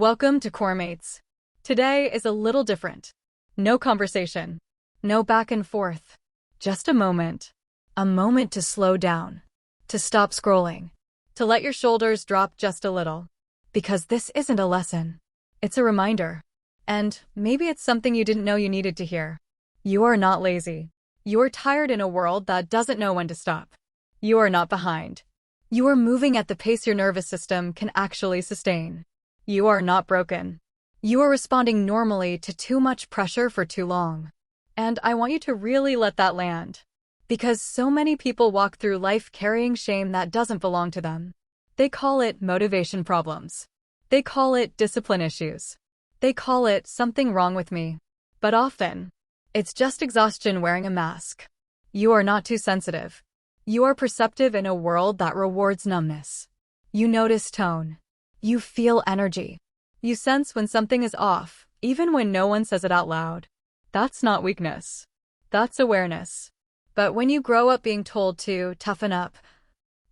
Welcome to Coremates. Today is a little different. No conversation. No back and forth. Just a moment. A moment to slow down. To stop scrolling. To let your shoulders drop just a little. Because this isn't a lesson. It's a reminder. And maybe it's something you didn't know you needed to hear. You are not lazy. You are tired in a world that doesn't know when to stop. You are not behind. You are moving at the pace your nervous system can actually sustain. You are not broken. You are responding normally to too much pressure for too long. And I want you to really let that land. Because so many people walk through life carrying shame that doesn't belong to them. They call it motivation problems. They call it discipline issues. They call it something wrong with me. But often, it's just exhaustion wearing a mask. You are not too sensitive. You are perceptive in a world that rewards numbness. You notice tone. You feel energy. You sense when something is off, even when no one says it out loud. That's not weakness. That's awareness. But when you grow up being told to toughen up,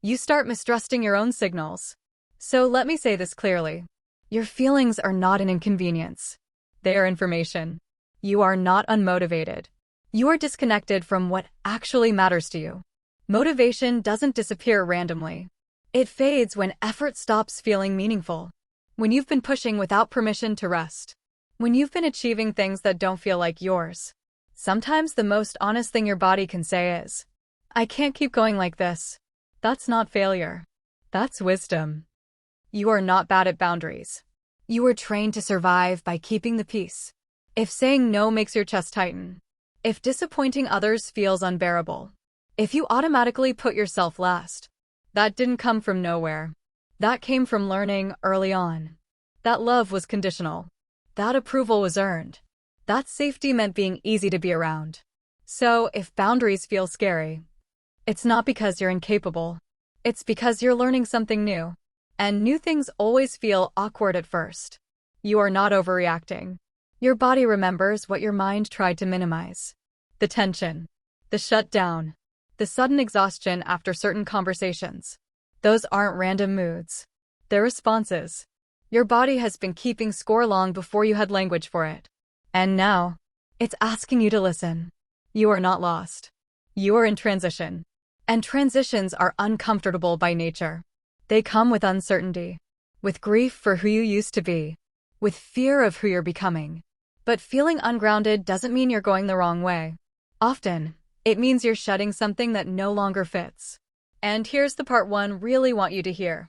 you start mistrusting your own signals. So let me say this clearly. Your feelings are not an inconvenience. They are information. You are not unmotivated. You are disconnected from what actually matters to you. Motivation doesn't disappear randomly. It fades when effort stops feeling meaningful. When you've been pushing without permission to rest. When you've been achieving things that don't feel like yours. Sometimes the most honest thing your body can say is, I can't keep going like this. That's not failure. That's wisdom. You are not bad at boundaries. You were trained to survive by keeping the peace. If saying no makes your chest tighten. If disappointing others feels unbearable. If you automatically put yourself last. That didn't come from nowhere. That came from learning early on. That love was conditional. That approval was earned. That safety meant being easy to be around. So, if boundaries feel scary, it's not because you're incapable. It's because you're learning something new. And new things always feel awkward at first. You are not overreacting. Your body remembers what your mind tried to minimize. The tension. The shutdown. The sudden exhaustion after certain conversations. Those aren't random moods. They're responses. Your body has been keeping score long before you had language for it. And now, it's asking you to listen. You are not lost. You are in transition. And transitions are uncomfortable by nature. They come with uncertainty. With grief for who you used to be. With fear of who you're becoming. But feeling ungrounded doesn't mean you're going the wrong way. Often, it means you're shedding something that no longer fits. And here's the part one really want you to hear.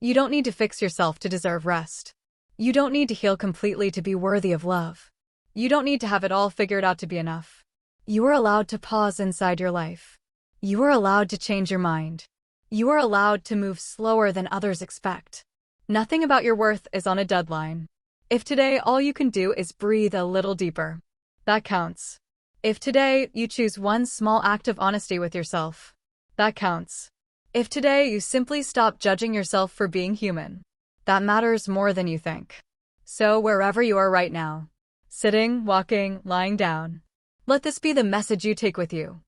You don't need to fix yourself to deserve rest. You don't need to heal completely to be worthy of love. You don't need to have it all figured out to be enough. You are allowed to pause inside your life. You are allowed to change your mind. You are allowed to move slower than others expect. Nothing about your worth is on a deadline. If today all you can do is breathe a little deeper, that counts. If today you choose one small act of honesty with yourself, that counts. If today you simply stop judging yourself for being human, that matters more than you think. So wherever you are right now, sitting, walking, lying down, let this be the message you take with you.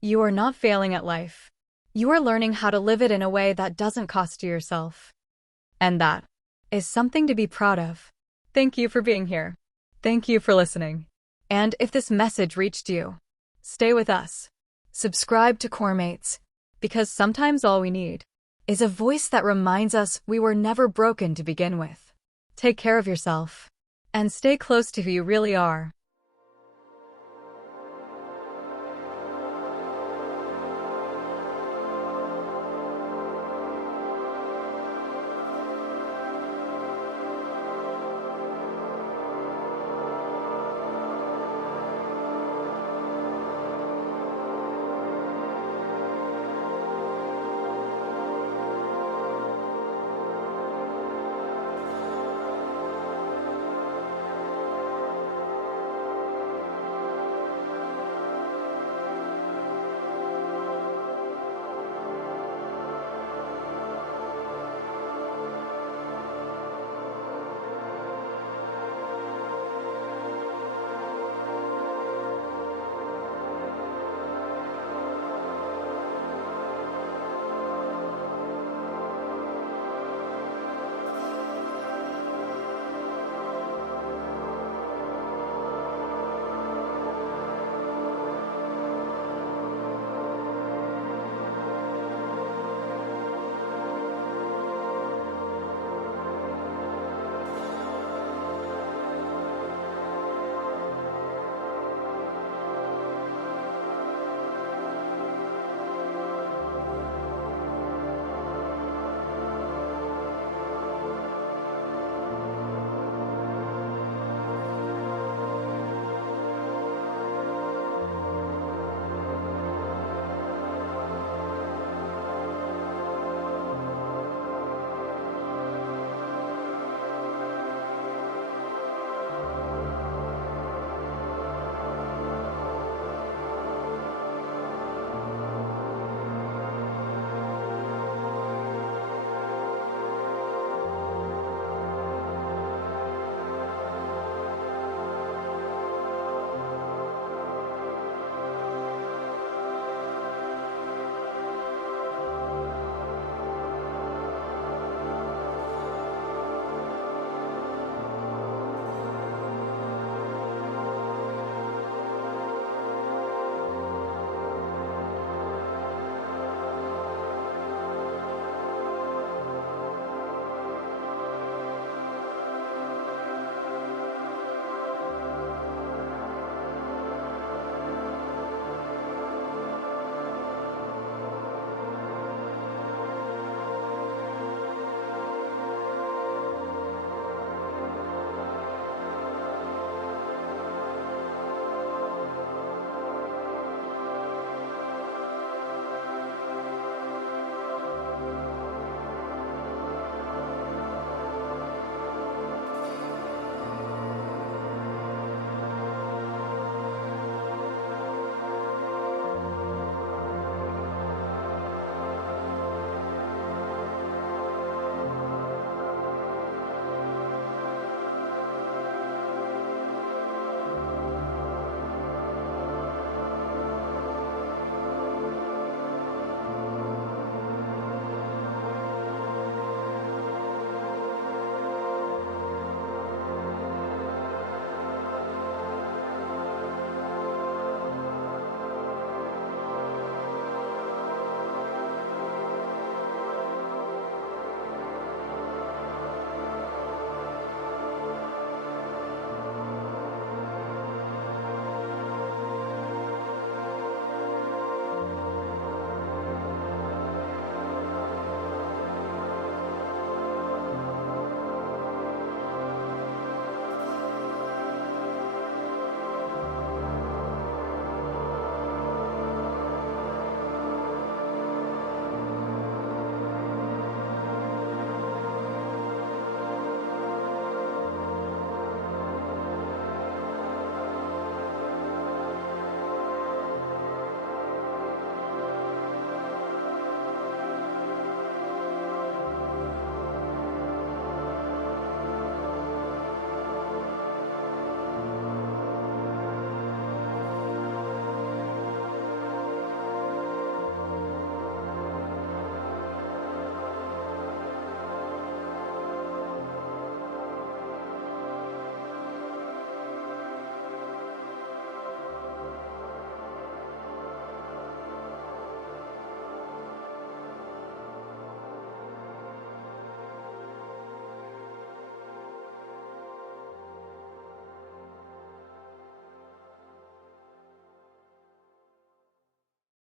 You are not failing at life. You are learning how to live it in a way that doesn't cost you yourself. And that is something to be proud of. Thank you for being here. Thank you for listening. And if this message reached you, stay with us. Subscribe to Coremates, because sometimes all we need is a voice that reminds us we were never broken to begin with. Take care of yourself, and stay close to who you really are.